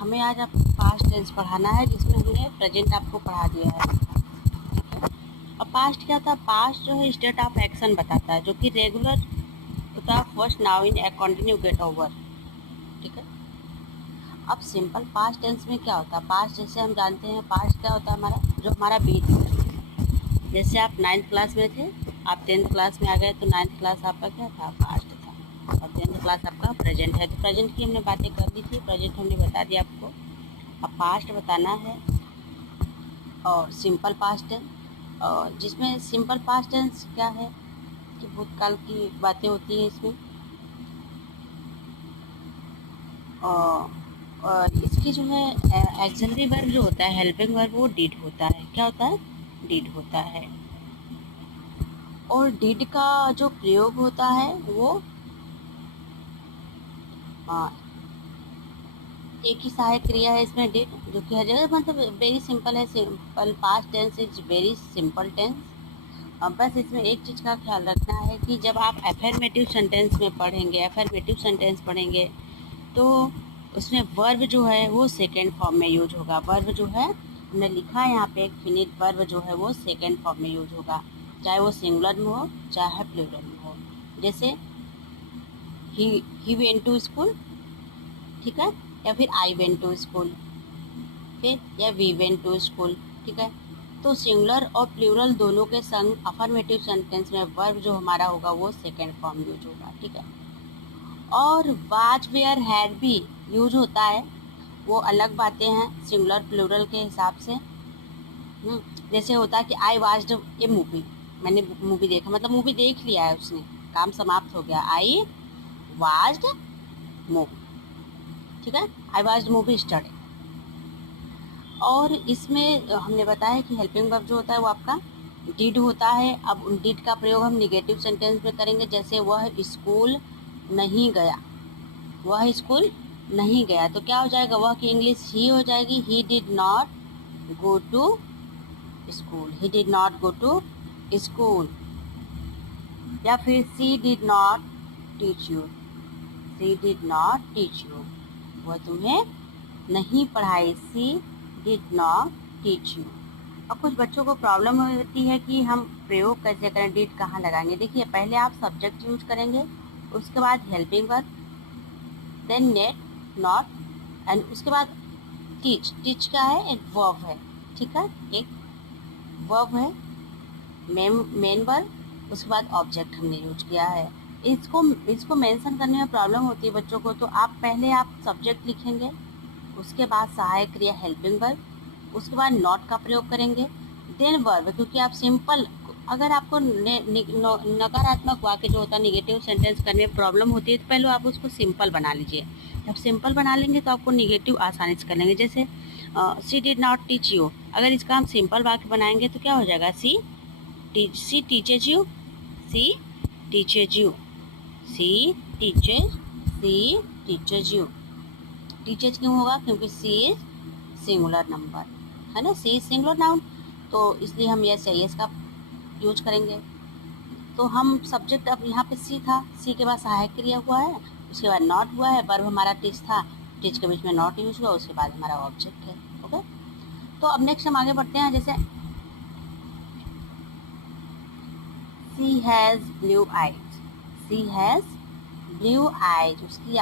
हमें आज आपको पास्ट टेंस पढ़ाना है, जिसमें हमने प्रेजेंट आपको पढ़ा दिया है। ठीक है। और पास्ट क्या था? पास्ट जो है स्टेट ऑफ एक्शन बताता है, जो कि रेगुलर होता है first now in A continue get over. ठीक है। अब सिंपल पास्ट टेंस में क्या होता है? पास्ट जैसे हम जानते हैं, पास्ट क्या होता है हमारा, जो हमारा बीत है। जैसे आप 9th क्लास में थे, आप 10th क्लास में आ गए, तो 9th क्लास आपका क्या था? पास्ट था। और 10th क्लास आपका प्रेजेंट है। तो प्रेजेंट की हमने बातें कर ली थी, प्रेजेंट हमने बता दिया आपको। अब पास्ट बताना है और सिंपल पास्ट टेंस, और जिसमें सिंपल पास्ट टेंस क्या है कि भूतकाल की बातें होती हैं इसमें। और इसकी जो है एक्सिलरी वर्ब जो होता है, हेल्पिंग वर्ब, वो डिड होता है। क्या होता है? डिड होता है। और डिड का जो प्रयोग होता है वो एक ही सहायक क्रिया है इसमें, डिड, जो कि हर जगह मतलब वेरी सिंपल है। Simple past tense is very simple tense. अब बस इसमें एक चीज़ का ख्याल रखना है कि जब आप अफर्मेटिव सेंटेंस में पढ़ेंगे, अफर्मेटिव सेंटेंस पढ़ेंगे, तो उसमें वर्ब जो है वो सेकेंड फॉर्म में यूज होगा। वर्ब जो है हमने लिखा है यहाँ पे, एक फिनिट वर्ब जो है वो सेकेंड फॉर्म में यूज होगा, चाहे वो सिंगुलर में हो चाहे प्लूरल में हो। जैसे ही वेंट टू स्कूल, ठीक है, या फिर आई वेंट टू स्कूल, फिर या वी वेंट टू स्कूल। ठीक है। तो सिंगुलर और प्लूरल दोनों के संग अफर्मेटिव सेंटेंस में वर्ब जो हमारा होगा वो सेकेंड फॉर्म यूज होगा। ठीक है। और वाज वेयर हैड भी यूज होता है, वो अलग बातें हैं सिंगुलर प्लूरल के हिसाब से। जैसे होता है कि आई वाच्ड ए मूवी, मैंने मूवी देखा, मतलब मूवी देख लिया है उसने, काम समाप्त हो गया। आई वाच्ड मूवी। ठीक है। आई वाच्ड मूवी स्टडी। और इसमें हमने बताया कि हेल्पिंग वर्ब जो होता है वो आपका डिड होता है। अब डिड का प्रयोग हम निगेटिव सेंटेंस में करेंगे, जैसे वह स्कूल नहीं गया, वह स्कूल नहीं गया, तो क्या हो जाएगा? वह की इंग्लिश ही हो जाएगी, he did not go to school, he did not go to school. या फिर she did not teach you, she did not teach you, वह तुम्हें नहीं पढ़ाई, she did not teach you. और कुछ बच्चों को प्रॉब्लम होती है कि हम प्रयोग कैसे करें, डिड कहाँ लगाएंगे। देखिए, पहले आप सब्जेक्ट यूज करेंगे, उसके बाद हेल्पिंग वर्ब, देन नेट नॉट, एंड उसके बाद टीच। टीच क्या है? एक वर्ब है। ठीक है, एक वर्ब है, मेन वर्ब, उसके बाद ऑब्जेक्ट हमने यूज किया है। इसको मेंशन करने में प्रॉब्लम होती है बच्चों को, तो आप पहले आप सब्जेक्ट लिखेंगे, उसके बाद सहायक क्रिया हेल्पिंग वर्ब, उसके बाद नॉट का प्रयोग करेंगे, देन वर्ब। क्योंकि आप सिंपल, अगर आपको नकारात्मक वाक्य जो होता है, निगेटिव सेंटेंस करने में प्रॉब्लम होती है, तो पहले आप उसको सिंपल बना लीजिए। जब सिंपल बना लेंगे तो आपको निगेटिव आसानी से कर लेंगे। जैसे सी डिड नॉट टीच यू, अगर इसका हम सिंपल वाक्य बनाएंगे तो क्या हो जाएगा? She teaches you, she teaches you, she teaches you. Teaches क्यों होगा? क्योंकि सी इज सिंगुलर नंबर है ना, सी इज सिंगुलर नाउन, तो इसलिए हम एस का यूज करेंगे। तो हम सब्जेक्ट, अब यहाँ पे सी था, सी के बाद सहायक क्रिया हुआ है, उसके बाद नॉट हुआ है, वर्ब हमारा टीच था, टीच के बीच में नॉट यूज हुआ, उसके बाद हमारा ऑब्जेक्ट है। ओके, तो अब नेक्स्ट हम आगे बढ़ते हैं। जैसे she has blue eyes, she has blue eyes, उसकी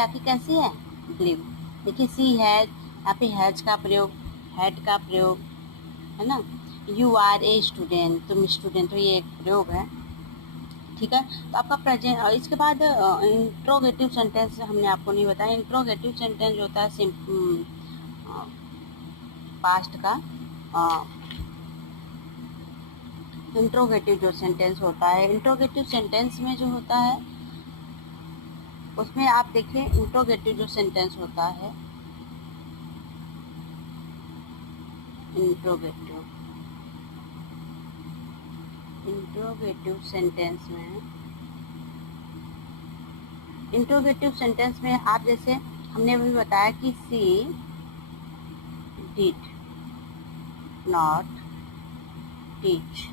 आंखें कैसी है? ब्लू। देखिए, सी हैज, यहाँ पे हैज का प्रयोग, हैड का प्रयोग है ना। यू आर ए स्टूडेंट, तुम स्टूडेंट हो, ये एक प्रयोग है। ठीक है। तो आपका प्रेजेंट, इसके बाद इंट्रोगेटिव सेंटेंस हमने आपको नहीं बताया। इंट्रोगेटिव सेंटेंस जो होता है पास्ट का, इंट्रोगेटिव जो सेंटेंस होता है, इंट्रोगेटिव सेंटेंस में जो होता है उसमें आप देखिए, इंट्रोगेटिव जो सेंटेंस होता है, इंट्रोगेटिव सेंटेंस में आप जैसे हमने अभी बताया कि सी डिड नॉट टीच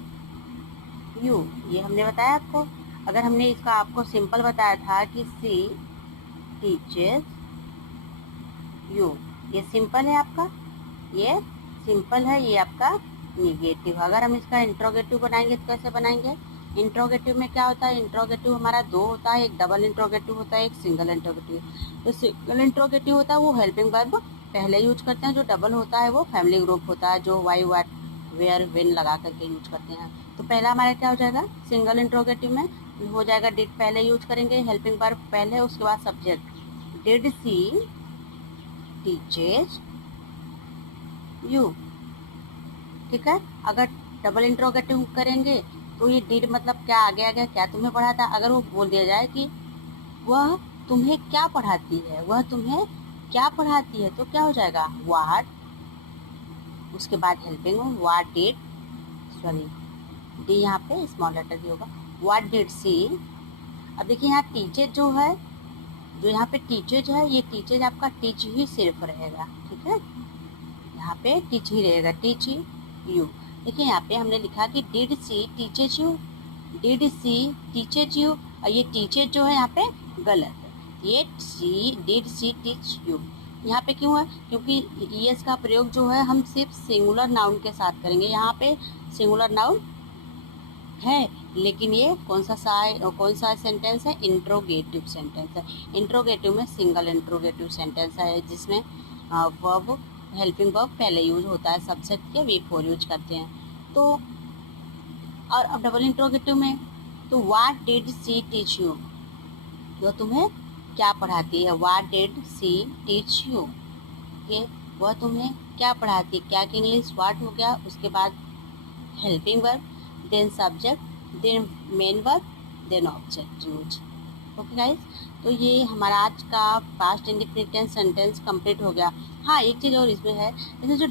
यू, ये हमने बताया आपको। अगर हमने इसका आपको सिंपल बताया था कि सी टीचेस यू, ये सिंपल है आपका, ये सिंपल है, ये आपका निगेटिव। अगर हम इसका इंट्रोगेटिव बनाएंगे तो कैसे बनाएंगे? इंट्रोगेटिव में क्या होता है? इंट्रोगेटिव हमारा दो होता है, एक डबल इंट्रोगेटिव होता है, एक सिंगल इंट्रोगेटिव। तो सिंगल इंट्रोगेटिव होता है वो हेल्पिंग वर्ब पहले यूज करते हैं, जो डबल होता है वो फैमिली ग्रुप होता है, जो वाई वाट वेयर विन लगा करके यूज करते हैं। तो पहला हमारा क्या हो जाएगा? सिंगल इंट्रोगेटिव में हो जाएगा डिड पहले यूज करेंगे, हेल्पिंग वर्ब पहले, उसके बाद subject. Did she teaches you, ठीक है। अगर डबल इंट्रोगेटिव करेंगे तो ये डिड मतलब क्या आगे आ गया, क्या तुम्हें पढ़ाता। अगर वो बोल दिया जाए कि वह तुम्हें क्या पढ़ाती है, वह तुम्हें क्या पढ़ाती है, तो क्या हो जाएगा? व्हाट, उसके बाद helping what did, sorry D यहाँ पे स्मॉल लेटर भी होगा, व्हाट डिड सी। अब देखिए यहाँ टीचर जो है, जो यहाँ पे टीचर जो है, ये टीचर आपका टीच ही सिर्फ रहेगा, ठीक है। यहाँ पे टीच ही रहेगा, टीच यू। देखिए यहाँ पे हमने लिखा कि did she teaches you, did she teaches you, और ये टीचर जो है यहाँ पे गलत है, ये सी डिड सी टीच यू। यहाँ पे क्यों है? क्योंकि ईएस का प्रयोग जो है हम सिर्फ सिंगुलर नाउन के साथ करेंगे। यहाँ पे सिंगुलर नाउन है, लेकिन ये कौन सा सेंटेंस है? इंट्रोगेटिव सेंटेंस है। इंट्रोगेटिव में सिंगल इंट्रोगेटिव सेंटेंस है, जिसमें वर्ब हेल्पिंग वर्ब पहले यूज होता है, सब्जेक्ट के वी फोर यूज करते हैं। तो और अब डबल इंट्रोगेटिव में तो what did she teach you, वह तुम्हें क्या पढ़ाती है। What did she teach you, okay, वह तुम्हें क्या पढ़ाती, क्या की इंग्लिश व्हाट हो गया, उसके बाद helping verb, then subject, then main verb, then object use. Okay guys, तो ये हमारा आज का पास्ट इंडिफिनिट सेंटेंस कंप्लीट हो गया। हाँ, एक चीज़ और इसमें है, जैसे जो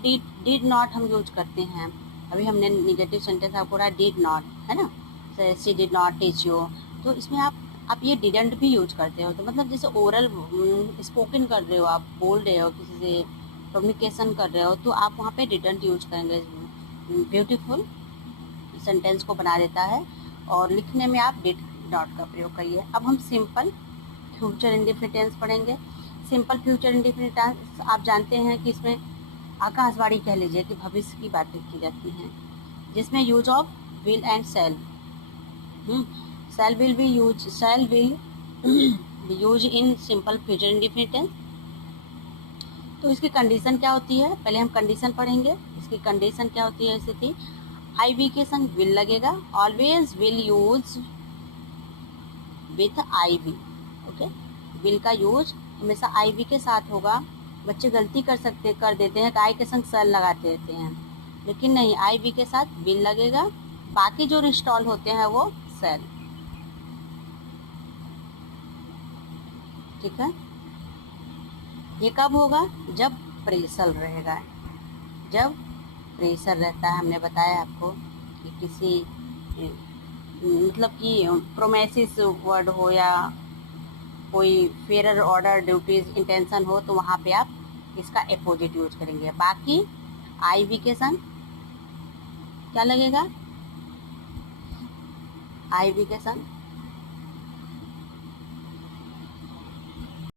डिड नॉट हम यूज करते हैं, अभी हमने निगेटिव सेंटेंस आपको रहा डिड नॉट, है ना, सी डिड नॉट टीच यू, तो इसमें आप ये डिडंट भी यूज करते हो। तो मतलब जैसे ओरल स्पोकन कर रहे हो, आप बोल रहे हो, किसी से कम्युनिकेशन कर रहे हो, तो आप वहाँ पे डिडंट यूज करेंगे। ब्यूटीफुल सेंटेंस को बना देता है, और लिखने में आप डिड नॉट का प्रयोग करिए। अब हम सिंपल फ्यूचर इंडिफिनिट पढ़ेंगे। सिंपल फ्यूचर इंडिफिनिट आप जानते हैं कि इसमें आकाशवाणी कह लीजिए कि भविष्य की बातें की जाती हैं, जिसमें use of will and shall, shell will use in simple future indefinite. तो इसकी कंडीशन क्या होती है? पहले हम कंडीशन पढ़ेंगे। इसकी कंडीशन क्या होती है? स्थिति आई वी के संग विल लगेगा, always will use with I we, okay. Will का यूज हमेशा आई वी के साथ होगा। बच्चे गलती कर देते हैं, आई के संग शैल लगाते रहते हैं, लेकिन नहीं, आई वी के साथ विल लगेगा, बाकी जो इंस्टॉल होते हैं वो शैल, ठीक है। ये कब होगा? जब प्रेशर रहेगा, जब प्रेशर रहता है। हमने बताया आपको कि किसी मतलब कि प्रोमिस वर्ड हो या कोई फेयर ऑर्डर ड्यूटीज इंटेंशन हो, तो वहाँ पे आप इसका अपोजिट यूज करेंगे। बाकी आई वी के संग क्या लगेगा? आई वी के संग